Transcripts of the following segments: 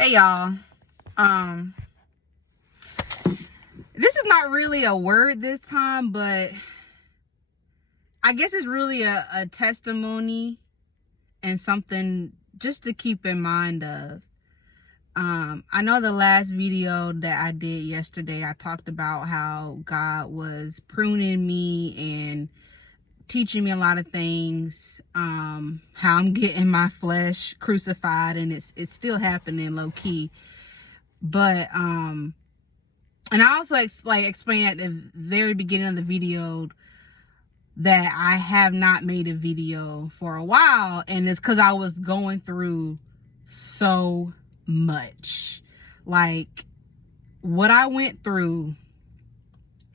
Hey y'all. Um this is not really a word this time, but I guess it's really a testimony and something just to keep in mind of. I know the last video that I did yesterday, I talked about how God was pruning me and teaching me a lot of things, how I'm getting my flesh crucified, and it's still happening low key. But and I also explained at the very beginning of the video that I have not made a video for a while, and it's because I was going through so much. Like, what I went through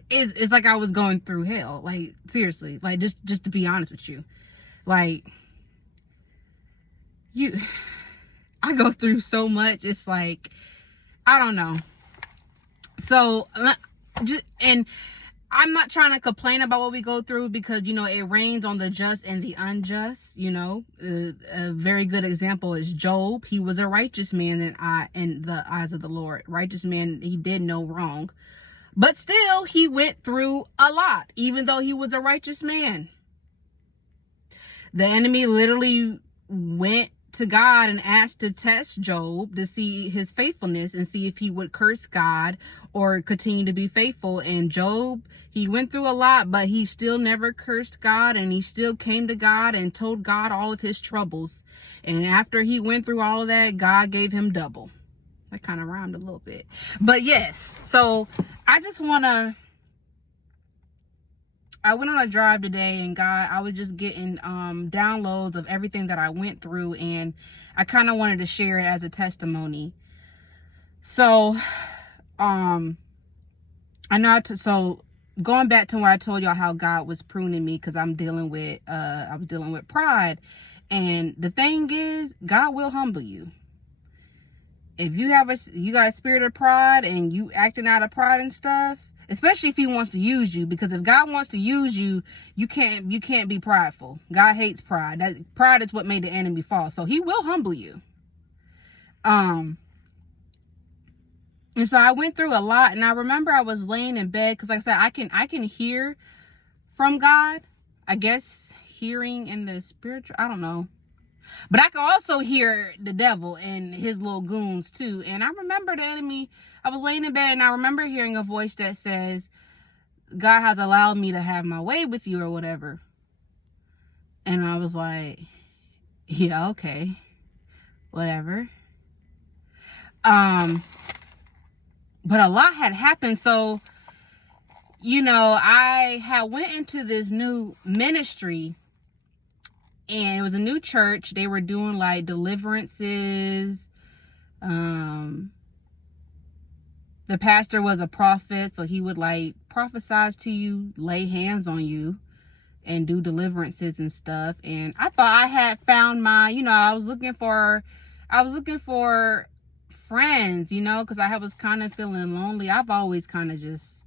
it's like I was going through hell. Like, seriously, like just to be honest with you, like I go through so much. It's like, I don't know. So and I'm not trying to complain about what we go through, because it rains on the just and the unjust. A very good example is Job. He was a righteous man in the eyes of the Lord. Righteous man, he did no wrong, but still he went through a lot, even though he was a righteous man. The enemy literally went to God and asked to test Job to see his faithfulness and see if he would curse God or continue to be faithful. And Job, he went through a lot, but he still never cursed God, and he still came to God and told God all of his troubles. And after he went through all of that, God gave him double. That kind of rhymed a little bit, but yes. So I went on a drive today, and I was just getting downloads of everything that I went through, and I kind of wanted to share it as a testimony. So so going back to where I told y'all how God was pruning me, because I was dealing with pride. And the thing is, God will humble you. If you got a spirit of pride and you acting out of pride and stuff, especially if he wants to use you, because if God wants to use you, you can't be prideful. God hates pride. Pride is what made the enemy fall. So he will humble you. And so I went through a lot, and I remember I was laying in bed, because like I said, I can hear from God. I guess hearing in the spiritual, I don't know. But I can also hear the devil and his little goons too. And I remember the enemy, I was laying in bed, and I remember hearing a voice that says, God has allowed me to have my way with you, or whatever. And I was like, yeah, okay, whatever. But a lot had happened. So, I had went into this new ministry, and it was a new church. They were doing like deliverances. The pastor was a prophet, so he would like prophesize to you, lay hands on you, and do deliverances and stuff. And I thought I had found my, I was looking for friends, because I was kind of feeling lonely. I've always kind of just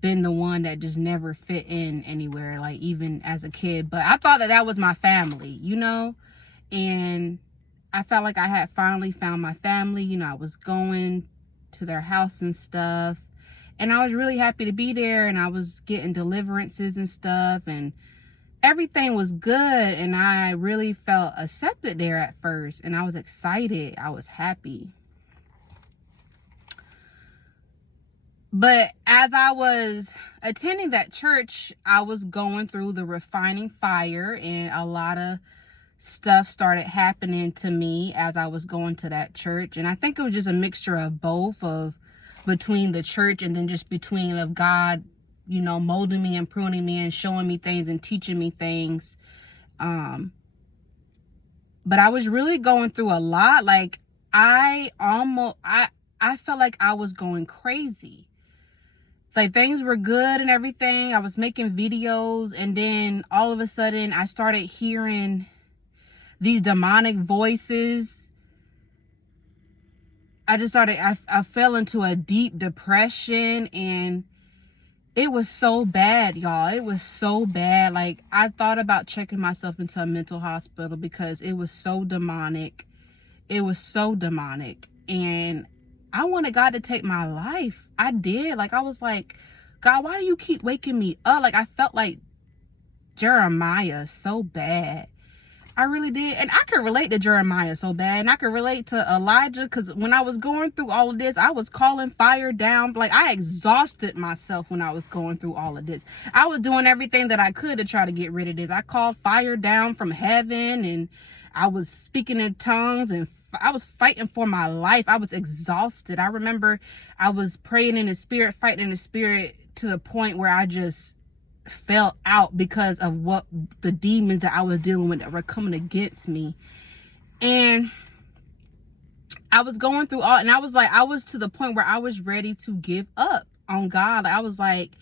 been the one that just never fit in anywhere, like even as a kid. But I thought that was my family, and I felt like I had finally found my family. I was going to their house and stuff, and I was really happy to be there, and I was getting deliverances and stuff, and everything was good, and I really felt accepted there at first, and I was excited. I was happy. But as I was attending that church, I was going through the refining fire, and a lot of stuff started happening to me as I was going to that church. And I think it was just a mixture of both, of between the church and then just between of God, molding me and pruning me and showing me things and teaching me things. But I was really going through a lot. Like, I felt like I was going crazy. Like, things were good and everything. I was making videos, and then all of a sudden I started hearing these demonic voices. I fell into a deep depression, and it was so bad, y'all. It was so bad. Like, I thought about checking myself into a mental hospital, because it was so demonic. It was so demonic. And I wanted God to take my life. I did. Like, I was like, God, why do you keep waking me up? Like, I felt like Jeremiah so bad. I really did. And I could relate to Jeremiah so bad. And I could relate to Elijah, because when I was going through all of this, I was calling fire down. Like, I exhausted myself when I was going through all of this. I was doing everything that I could to try to get rid of this. I called fire down from heaven, and I was speaking in tongues, and I was fighting for my life. I was exhausted. I remember I was praying in the spirit, fighting in the spirit, to the point where I just fell out because of what the demons that I was dealing with that were coming against me. And I was going through all, and I was to the point where I was ready to give up on God. Like, I was like,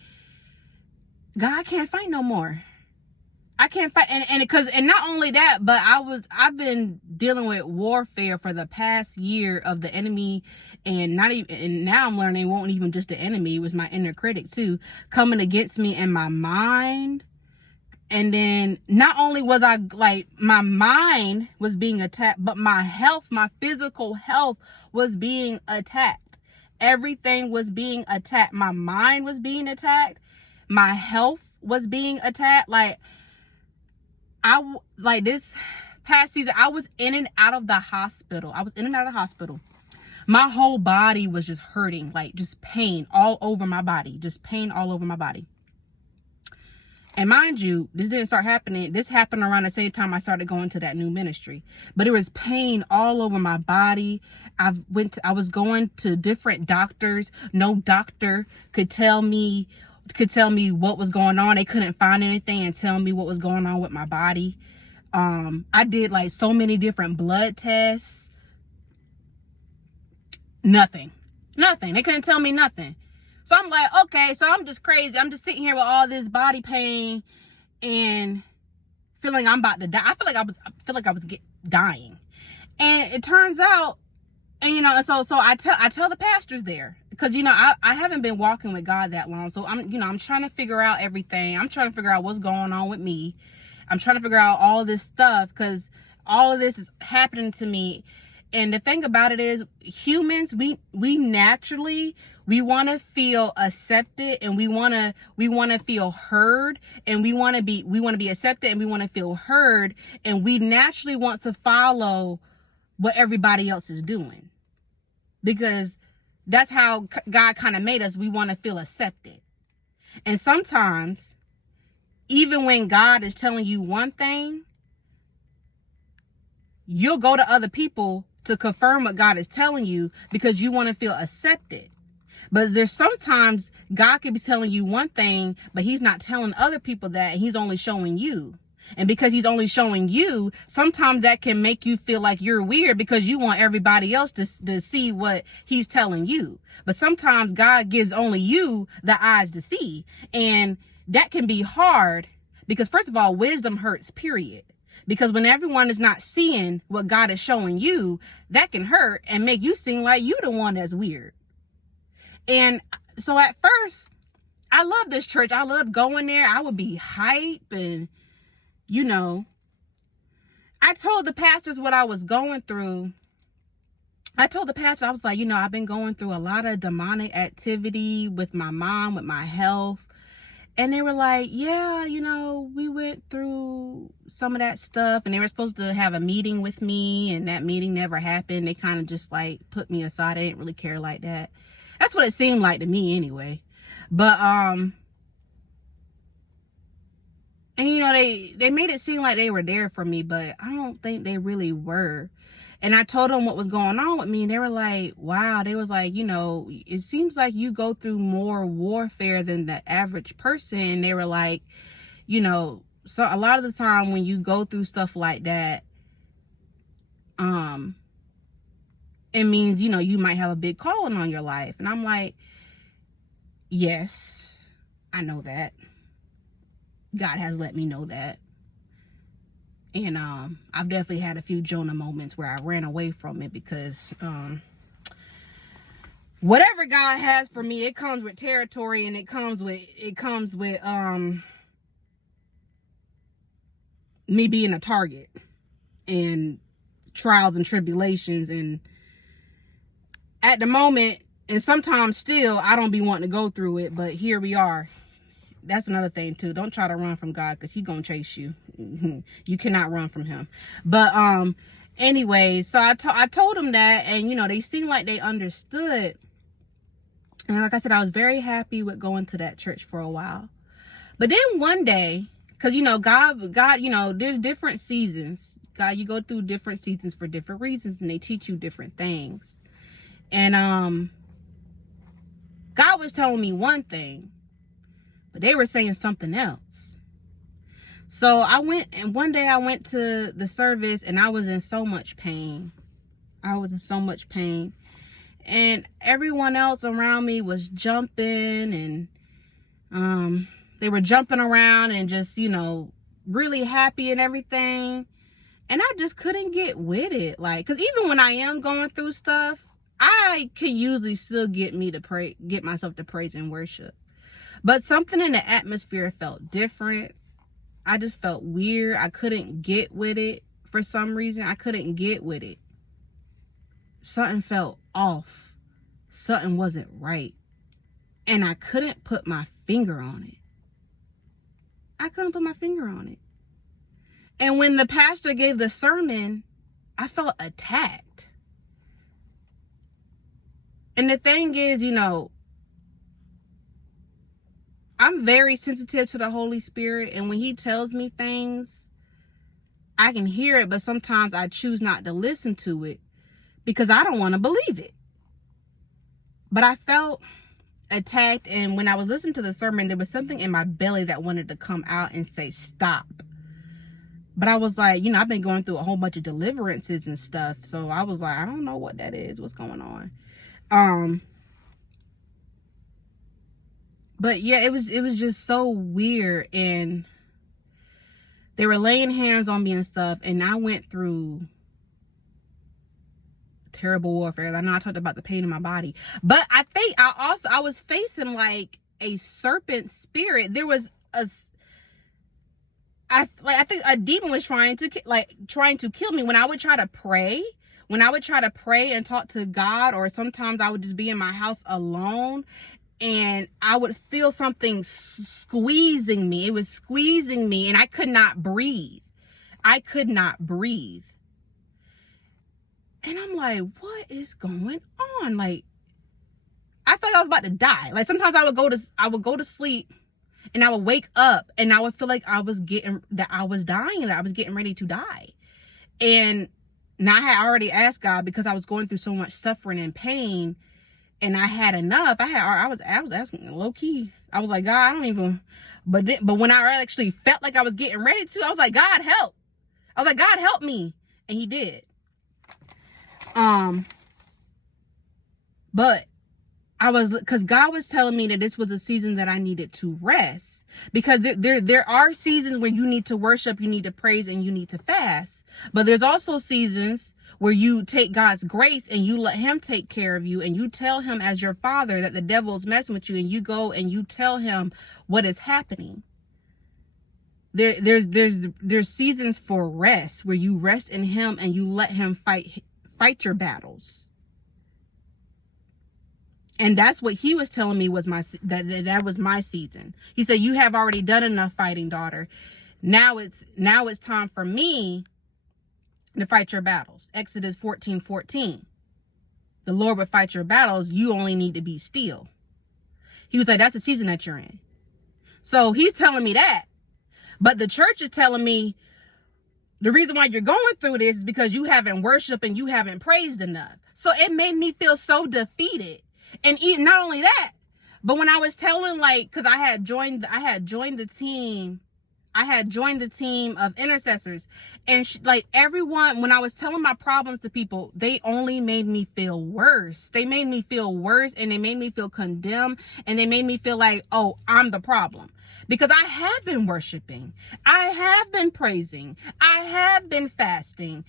God, I can't fight no more. I can't fight. And not only that, but I've been dealing with warfare for the past year of the enemy, and now I'm learning it won't even just the enemy, it was my inner critic too, coming against me in my mind. And then not only was I like, my mind was being attacked, but my health, my physical health was being attacked. Everything was being attacked. My mind was being attacked. My health was being attacked. Like this past season, I was in and out of the hospital. My whole body was just hurting, like just pain all over my body, And mind you, this didn't start happening. This happened around the same time I started going to that new ministry. But it was pain all over my body. I was going to different doctors. No doctor could tell me what was going on. They couldn't find anything and tell me what was going on with my body. I did like so many different blood tests. Nothing. They couldn't tell me nothing. So I'm like, okay, so I'm just crazy. I'm just sitting here with all this body pain and feeling I'm about to die. I feel like I was dying. And it turns out, and so I tell the pastors there, because I haven't been walking with God that long. So I'm trying to figure out everything. I'm trying to figure out what's going on with me. I'm trying to figure out all this stuff, because all of this is happening to me. And the thing about it is, humans, we naturally, we want to feel accepted, and we want to feel heard, and we want to be accepted, and we want to feel heard, and we naturally want to follow what everybody else is doing, because that's how God kind of made us. We want to feel accepted. And sometimes, even when God is telling you one thing, you'll go to other people to confirm what God is telling you, because you want to feel accepted. But there's sometimes God could be telling you one thing, but he's not telling other people that, and he's only showing you. And because he's only showing you, sometimes that can make you feel like you're weird, because you want everybody else to see what he's telling you. But sometimes God gives only you the eyes to see. And that can be hard, because first of all, wisdom hurts, period. Because when everyone is not seeing what God is showing you, that can hurt and make you seem like you're the one that's weird. And so at first, I loved this church. I loved going there. I would be hype, and I told the pastors what I was going through. I told the pastor, I was like, I've been going through a lot of demonic activity with my mom, with my health. And they were like, yeah, we went through some of that stuff, and they were supposed to have a meeting with me, and that meeting never happened. They kind of just like put me aside. They didn't really care like that. That's what it seemed like to me anyway. But, and they made it seem like they were there for me, but I don't think they really were. And I told them what was going on with me, and they were like, wow. They was like, it seems like you go through more warfare than the average person. And they were like, so a lot of the time when you go through stuff like that, it means, you might have a big calling on your life. And I'm like, yes, I know that. God has let me know that. And I've definitely had a few Jonah moments where I ran away from it, because whatever God has for me, it comes with territory, and it comes with me being a target. And trials and tribulations. And at the moment, and sometimes still, I don't be wanting to go through it, but here we are. That's another thing too. Don't try to run from God, because He gonna chase you. You cannot run from Him. But anyway, so I told them that, and you know, they seemed like they understood. And like I said, I was very happy with going to that church for a while. But then one day, because you know, God, you know, there's different seasons. God, you go through different seasons for different reasons, and they teach you different things. And God was telling me one thing, but they were saying something else. So I went, and one day I went to the service, and I was in so much pain. I was in so much pain. And everyone else around me was jumping, and they were jumping around and just, you know, really happy and everything. And I just couldn't get with it. Like, because even when I am going through stuff, I can usually still get myself to praise and worship. But something in the atmosphere felt different. I just felt weird. I couldn't get with it for some reason. I couldn't get with it. Something felt off. Something wasn't right. And I couldn't put my finger on it. I couldn't put my finger on it. And when the pastor gave the sermon, I felt attacked. And the thing is, you know, I'm very sensitive to the Holy Spirit, and when He tells me things, I can hear it, but sometimes I choose not to listen to it because I don't want to believe it. But I felt attacked, and when I was listening to the sermon, there was something in my belly that wanted to come out and say, stop. But I was like, you know, I've been going through a whole bunch of deliverances and stuff, so I was like, I don't know what that is, what's going on. But yeah, it was just so weird, and they were laying hands on me and stuff, and I went through terrible warfare. I know I talked about the pain in my body, but I think I was facing like a serpent spirit. There was I think a demon was trying to kill me when I would try to pray. When I would try to pray and talk to God, or sometimes I would just be in my house alone, and I would feel something squeezing me. It was squeezing me, and I could not breathe. I could not breathe. And I'm like, what is going on? Like, I felt like I was about to die. Like, sometimes I would go to sleep, and I would wake up, and I would feel like I was dying, that I was getting ready to die. And now I had already asked God, because I was going through so much suffering and pain, and I had enough. I was asking low key. I was like, God, I don't even. But when I actually felt like I was getting ready to, I was like, God, help. I was like, God, help me, and He did. But because God was telling me that this was a season that I needed to rest, because there are seasons where you need to worship, you need to praise, and you need to fast. But there's also seasons where you take God's grace and you let Him take care of you, and you tell Him as your Father that the devil is messing with you, and you go and you tell Him what is happening. There's seasons for rest where you rest in Him and you let Him fight your battles. And that's what He was telling me was that was my season. He said, you have already done enough fighting, daughter. Now it's time for me to fight your battles. Exodus 14:14. The Lord will fight your battles. You only need to be still. He was like, that's the season that you're in. So He's telling me that. But the church is telling me the reason why you're going through this is because you haven't worshiped and you haven't praised enough. So it made me feel so defeated. And not only that, but when I was telling, like, because I had joined the team. I had joined the team of intercessors, and like everyone, when I was telling my problems to people, they only made me feel worse. They made me feel worse, and they made me feel condemned, and they made me feel like, oh, I'm the problem. Because I have been worshiping, I have been praising, I have been fasting,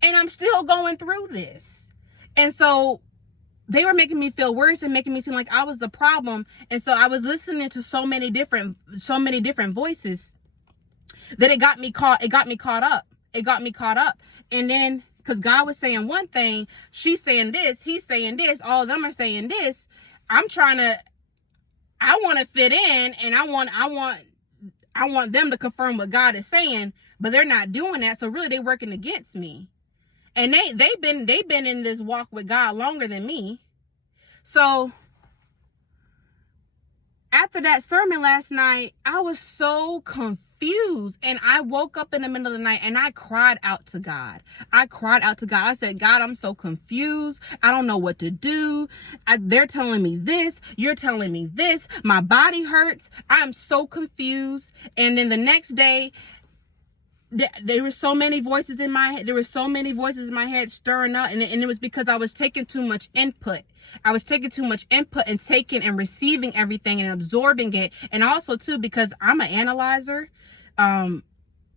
and I'm still going through this. And so they were making me feel worse and making me seem like I was the problem. And so I was listening to so many different voices that it got me caught up. And then Because God was saying one thing, she's saying this, he's saying this, all of them are saying this. I want to fit in, and I want them to confirm what God is saying, but they're not doing that. So really they're working against me. And they've been in this walk with God longer than me. So after that sermon last night, I was so confused, and I woke up in the middle of the night and I cried out to God. I said, God, I'm so confused. I don't know what to do. They're telling me this. You're telling me this. My body hurts. I'm so confused. And then the next day, there were so many voices in my head. There were so many voices in my head stirring up. And it was because I was taking too much input. I was taking too much input and taking and receiving everything and absorbing it. And also too, because I'm an analyzer,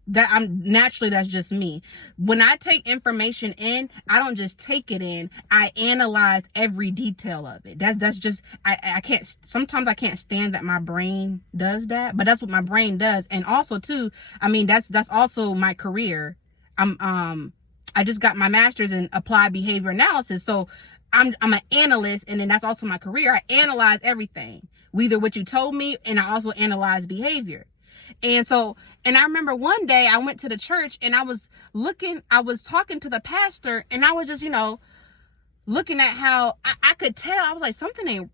that's just me. When I take information in, I don't just take it in. I analyze every detail of it. That's just, I can't, sometimes I can't stand that my brain does that, but that's what my brain does. And also too, I mean, that's also my career. I just got my master's in applied behavior analysis. So I'm an analyst, and then that's also my career. I analyze everything, either what you told me, and I also analyze behavior. And I remember one day I went to the church, and I was talking to the pastor, and I was just, looking at how I could tell. I was like, something ain't,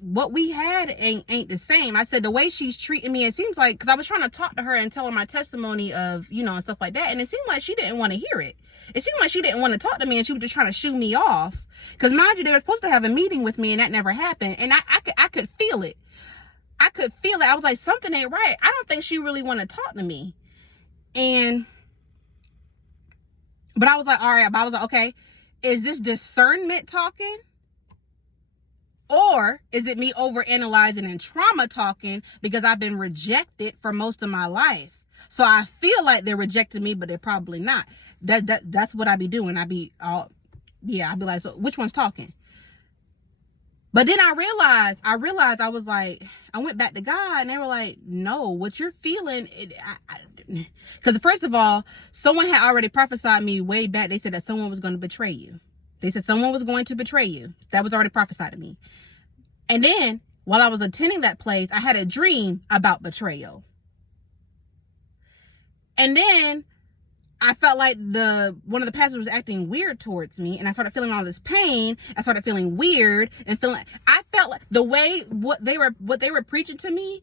what we had ain't the same. I said, the way she's treating me, it seems like, because I was trying to talk to her and tell her my testimony of, and stuff like that. And it seemed like she didn't want to hear it. It seemed like she didn't want to talk to me, and she was just trying to shoo me off. Because mind you, they were supposed to have a meeting with me, and that never happened. And I could feel it. I could feel it. I was like, something ain't right. I don't think she really want to talk to me. But I was like, all right. But I was like, okay, is this discernment talking? Or is it me overanalyzing and trauma talking because I've been rejected for most of my life? So I feel like they're rejecting me, but they're probably not. That's what I be doing. I'd be like, so which one's talking? But then I realized I was like, I went back to God, and they were like, no, what you're feeling, because first of all, someone had already prophesied me way back. They said that someone was going to betray you. They said someone was going to betray you. That was already prophesied to me. And then while I was attending that place, I had a dream about betrayal. And then I felt like one of the pastors was acting weird towards me, and I started feeling all this pain. I started feeling weird and I felt like the way what they were preaching to me,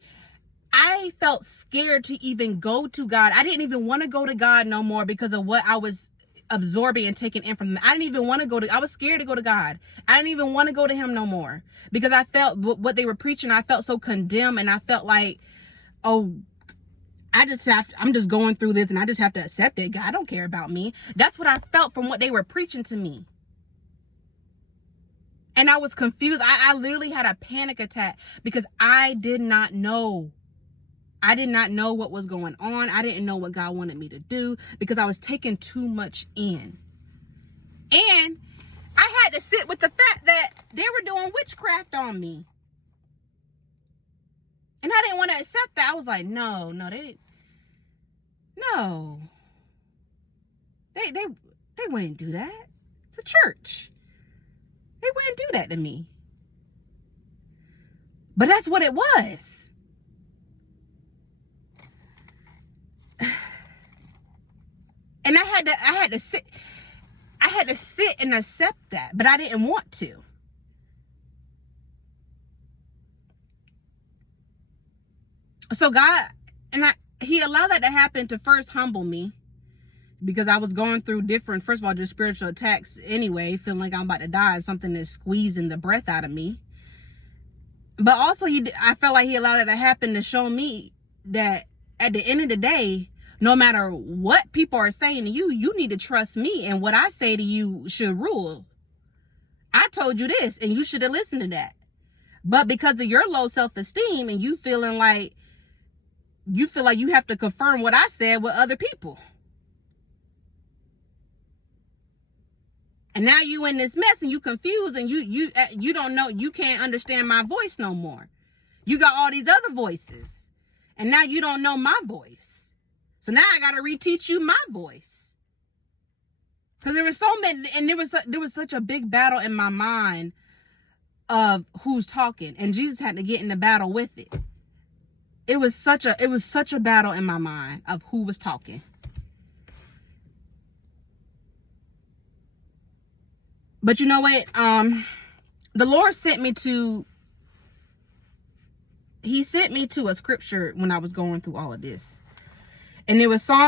I felt scared to even go to God. I didn't even want to go to God no more because of what I was absorbing and taking in from them. I didn't even want to I was scared to go to God. I didn't even want to go to him no more because I felt what they were preaching. I felt so condemned, and I felt like, oh, I'm just going through this, and I just have to accept it. God don't care about me. That's what I felt from what they were preaching to me. And I was confused. I literally had a panic attack because I did not know. I did not know what was going on. I didn't know what God wanted me to do because I was taking too much in. And I had to sit with the fact that they were doing witchcraft on me. And I didn't want to accept that. I was like, no, they wouldn't do that. It's a church. They wouldn't do that to me. But that's what it was. And I had to sit and accept that, but I didn't want to. So God, he allowed that to happen to first humble me, because I was going through different, first of all, just spiritual attacks anyway, feeling like I'm about to die, and something is squeezing the breath out of me. But also I felt like he allowed that to happen to show me that at the end of the day, no matter what people are saying to you, you need to trust me, and what I say to you should rule. I told you this, and you should have listened to that. But because of your low self-esteem, and you feel like you have to confirm what I said with other people. And now you in this mess, and you confused, and you don't know, you can't understand my voice no more. You got all these other voices, and now you don't know my voice. So now I got to reteach you my voice. Because there was so many, and there was such a big battle in my mind of who's talking, and Jesus had to get in the battle with it. It was such a battle in my mind of who was talking. But you know what? The Lord sent me to a scripture when I was going through all of this. And it was Psalm